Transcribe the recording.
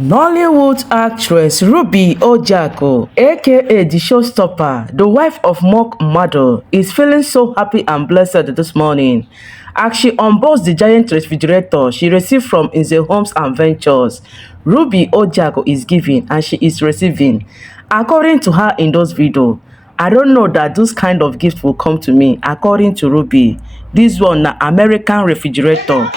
Nollywood actress Ruby Ojiakor, aka the showstopper, the wife of Mark Mado, is feeling so happy and blessed this morning as she unboxed the giant refrigerator she received from Nze Homes and Ventures. Ruby Ojiakor is giving and she is receiving. According to her in those videos, I don't know that this kind of gift will come to me. According to Ruby, this one na American refrigerator